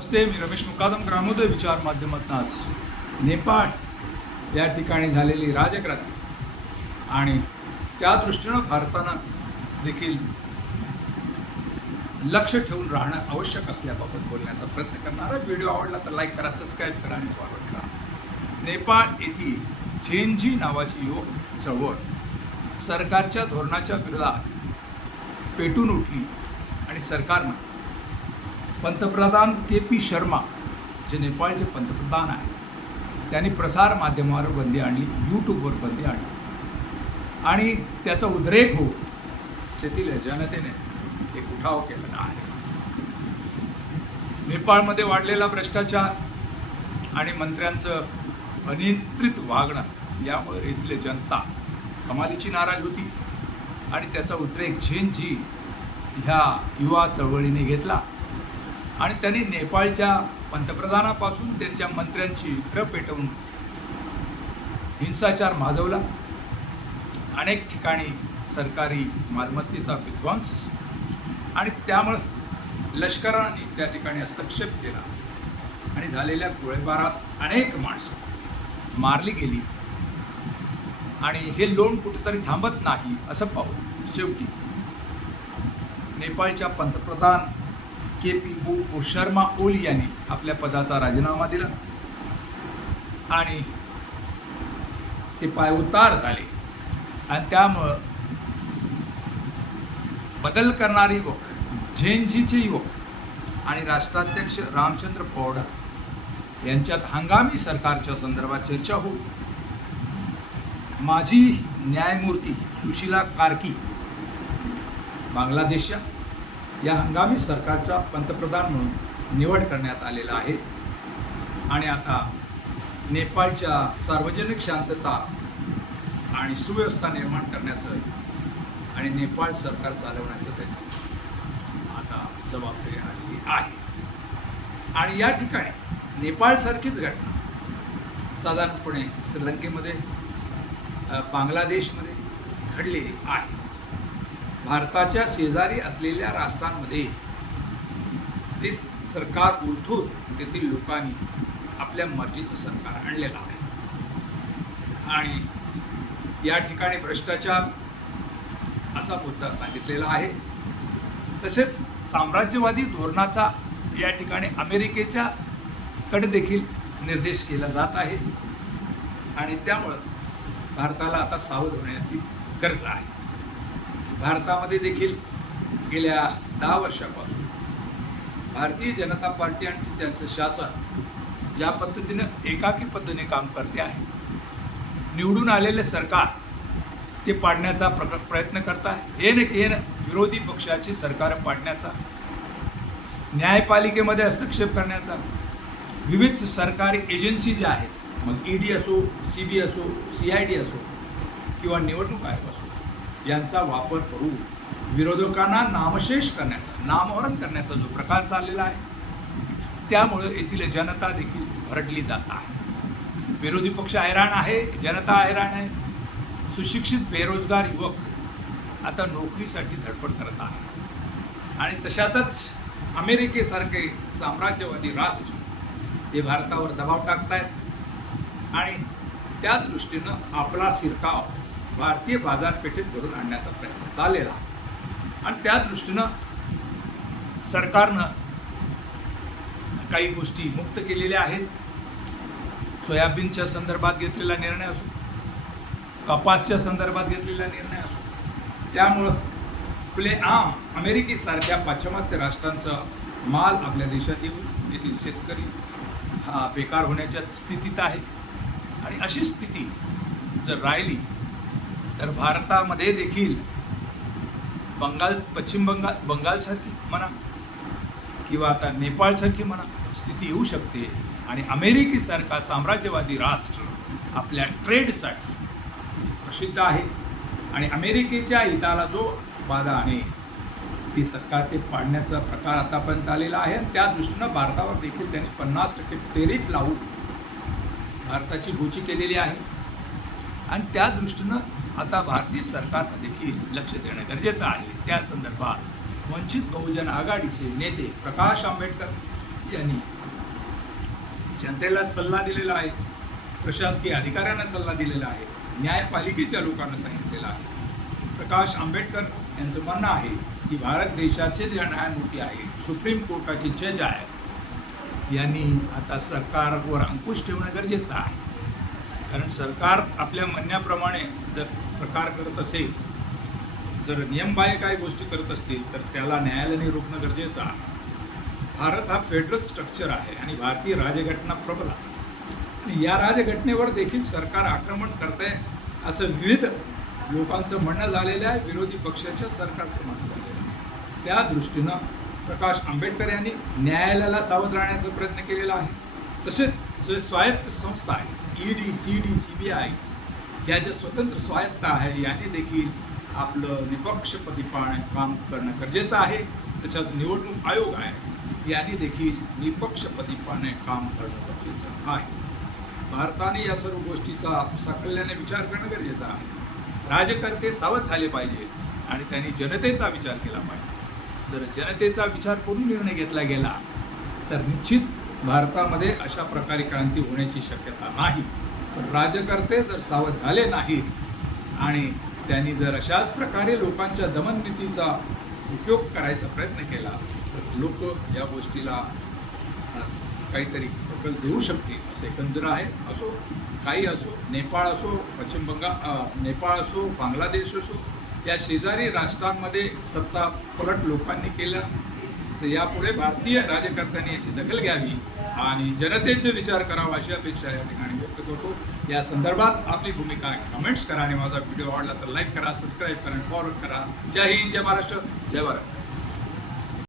नमस्ते मी रमेश मुकादम ग्रामोदय विचार माध्यमातून आज नेपाळ या ठिकाणी झालेली राजक्रांती आणि त्या दृष्टीनं भारतानं देखील लक्ष ठेवून राहणं आवश्यक असल्याबाबत बोलण्याचा प्रयत्न करणारा व्हिडिओ आवडला तर लाईक करा सबस्क्राईब करा आणि फॉरवर्ड करा. नेपाळ येथील झेनझी नावाची योग चळवळ सरकारच्या धोरणाच्या विरोधात पेटून उठली आणि सरकारनं पंतप्रधान के पी शर्मा जे नेपाळचे पंतप्रधान आहेत त्यांनी प्रसार माध्यमावर बंदी आणली यूट्यूबवर बंदी आणली. आणि त्याचा उद्रेक हो तेथील जनतेने एक उठाव केलेला आहे. नेपाळमध्ये वाढलेला भ्रष्टाचार आणि मंत्र्यांचं अनियंत्रित वागणं यामुळे इथले जनता कमालीची नाराज होती. आणि त्याचा उद्रेक झेनजी ह्या युवा चळवळीने घेतला. आणि त्यांनी नेपाळच्या पंतप्रधानापासून त्यांच्या मंत्र्यांची घरं पेटवून हिंसाचार माजवला. अनेक ठिकाणी सरकारी मालमत्तेचा विध्वंस आणि त्यामुळं लष्कराने त्या ठिकाणी हस्तक्षेप केला. आणि झालेल्या गोळीबारात अनेक माणसं मारली गेली. आणि हे लोण कुठेतरी थांबत नाही असं पाहू शेवटी नेपाळच्या पंतप्रधान के पी ओ शर्मा ओली यांनी आपल्या पदाचा राजीनामा दिला. आणि ते पायउतार झाले. आणि त्यामुळं बदल करणारे युवक झेनजीचे युवक आणि राष्ट्राध्यक्ष रामचंद्र पौडा यांच्यात हंगामी सरकारच्या संदर्भात चर्चा होईल माजी न्यायमूर्ती सुशीला कार्की बांगलादेशच्या या हंगामी सरकारचा पंतप्रधान म्हणून निवड करण्यात आलेला आहे. आणि आता नेपाळच्या सार्वजनिक शांतता आणि सुव्यवस्था निर्माण करण्याचं आणि नेपाळ सरकार चालवण्याचं त्याची आता जबाबदारी आलेली आहे. आणि या ठिकाणी नेपाळसारखीच घटना साधारणपणे श्रीलंकेमध्ये बांगलादेशमध्ये घडलेली आहे. भारताच्या शेजारी असलेल्या राष्ट्रांमध्ये ते सरकार उलथून तेथील लोकांनी आपल्या मर्जीचं सरकार आणलेलं आहे. आणि या ठिकाणी भ्रष्टाचार असा मुद्दा सांगितलेला आहे. तसेच साम्राज्यवादी धोरणाचा या ठिकाणी अमेरिकेच्या कडे देखील निर्देश केला जात आहे. आणि त्यामुळं भारताला आता सावध होण्याची गरज आहे. भारतामध्ये देखील गेल्या दहा वर्षापासून भारतीय जनता पार्टी आणि त्यांचं शासन ज्या पद्धतीनं एकाकी पद्धतीने काम करते आहे निवडून आलेले सरकार ते पाडण्याचा प्र प्रयत्न करत आहे. हे न विरोधी पक्षाची सरकार पाडण्याचा न्यायपालिकेमध्ये हस्तक्षेप करण्याचा विविध सरकारी एजन्सी ज्या आहेत मग ई डी असो सी बी असो सी आय डी असो किंवा निवडणूक आयोग असो यांचा वापर करून विरोधकांना नामशेष करण्याचा नामहरण करण्याचा जो प्रकार चाललेला आहे त्यामुळे येथील जनता देखील भरडली जात आहे. विरोधी पक्ष हैराण आहे जनता हैराण आहे. सुशिक्षित बेरोजगार युवक आता नोकरीसाठी धडपड करत आहे. आणि तशातच अमेरिकेसारखे साम्राज्यवादी राष्ट्र ते भारतावर दबाव टाकत आहेत आणि त्या दृष्टीनं आपला शिरकाव भारतीय बाजारपेठेत भरून आणण्याचा प्रयत्न चाललेला आणि त्या दृष्टीनं सरकारनं काही गोष्टी मुक्त केलेल्या आहेत. सोयाबीनच्या संदर्भात घेतलेला निर्णय असो कपासच्या संदर्भात घेतलेला निर्णय असो त्यामुळं खुले आम अमेरिकेसारख्या पाश्चिमात्य राष्ट्रांचं माल आपल्या देशात येऊन येथील शेतकरी हा बेकार होण्याच्या स्थितीत आहे. आणि अशी स्थिती जर राहिली तर भारतामध्ये देखील बंगाल पश्चिम बंगाल बंगालसारखी म्हणा किंवा आता नेपाळसारखी म्हणा स्थिती येऊ शकते. आणि अमेरिकेसारखा साम्राज्यवादी राष्ट्र आपल्या ट्रेडसाठी प्रसिद्ध आहे. आणि अमेरिकेच्या हिताला जो बाधा आहे ती सरकार ते पाडण्याचा प्रकार आतापर्यंत आलेला आहे. आणि त्या दृष्टीनं भारतावर देखील त्यांनी पन्नास टक्के टेरिफ लावून भारताची गोची केलेली आहे. आणि त्या दृष्टीनं आता भारतीय सरकारनं देखील लक्ष देणं गरजेचं आहे. त्या संदर्भात वंचित बहुजन आघाडीचे नेते प्रकाश आंबेडकर यांनी जनतेला सल्ला दिलेला आहे. प्रशासकीय अधिकाऱ्यांना सल्ला दिलेला आहे. न्यायपालिकेच्या लोकांना सांगितलेलं आहे. प्रकाश आंबेडकर यांचं म्हणणं आहे की भारत देशाचे जे न्यायमूर्ती आहे सुप्रीम कोर्टाचे जज आहे यांनी आता सरकारवर अंकुश ठेवणं गरजेचं आहे. कारण सरकार आपल्या म्हणण्याप्रमाणे जर प्रकार करत असेल जर नियमबाह्य काही गोष्टी करत असतील तर त्याला न्यायालयाने रोखणं गरजेचं आहे. भारत हा फेडरल स्ट्रक्चर आहे आणि भारतीय राजघटना प्रबल आहे. आणि या राजघटनेवर देखील सरकार आक्रमण करत आहे असं विविध लोकांचं म्हणणं झालेलं आहे. विरोधी पक्षाच्या सरकारचं म्हणणं झालेलं आहे. त्या दृष्टीनं प्रकाश आंबेडकर यांनी न्यायालयाला सावध राहण्याचा प्रयत्न केलेला आहे. तसेच जे स्वायत्त संस्था आहे E D C D C B I या ज्या स्वतंत्र स्वायत्त आहे याने देखील आपलं निपक्षपतीपणे काम करणं गरजेचं आहे. तसंच निवडणूक आयोग आहे. याने देखील निपक्षपतीपणे काम करणं गरजेचं आहे. भारताने या सर्व गोष्टीचा साकल्याने विचार करणं गरजेचं आहे. राजकर्ते सावध झाले पाहिजे आणि त्यांनी जनतेचा विचार केला पाहिजे. जर जनतेचा विचार करून निर्णय घेतला गेला तर निश्चित भारतामध्ये अशा प्रकारे क्रांती होण्याची शक्यता नाही. पण राजकर्ते जर सावध झाले नाहीत आणि त्यांनी जर अशाच प्रकारे लोकांच्या दमननीतीचा उपयोग करायचा प्रयत्न केला तर लोक या गोष्टीला काहीतरी दखल देऊ शकतील असं एकंदर आहे. असो काही असो नेपाळ असो पश्चिम बंगाल नेपाळ असो बांगलादेश असो या शेजारी राष्ट्रांमध्ये सत्ता पलट लोकांनी केल्या. तर यापुढे भारतीय राज्यकर्त्यांनी याची दखल घ्यावी आणि जनतेचे विचार करावा अशी अपेक्षा या ठिकाणी व्यक्त करतो. या संदर्भात आपली भूमिका कमेंट्स करा आणि माझा व्हिडिओ आवडला तर लाईक करा सबस्क्राईब करा फॉरवर्ड करा. जय हिंद जय महाराष्ट्र जय भारत.